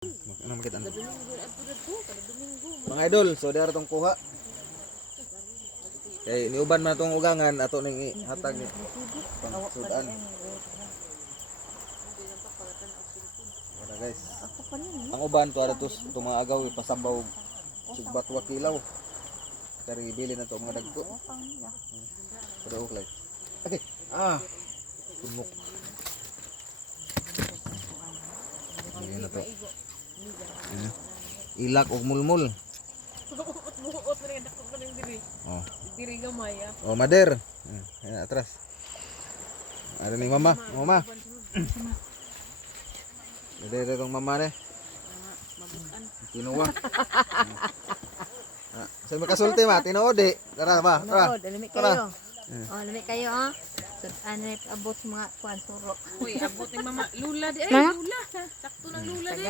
Ano makita na? Mga idol, so diara tong kuha. Kay niuban man tong ugangan ato ning hatag ni pangsudan. Wala guys. Ang uban to ara tos itong mga agaw ipasabaw sugbat wa kilaw. Kari bili na to mga dagko. Pero okay. Okay. Punok. Ayan na to. Ilak og mulmul. Oh. Diri gamay ah. Oh, mader. Ayan atras. Ada ni mama, mama. Ada tong mama ni. Tinuwa. Sa makasulti ma, tinuod di. Tara ba? Tara. Lamig kayo. Oh, lamig kayo ah. Ano abot mga kuan suro. Uy, abot ni mama lula di ay lula. Sakto ng lula di.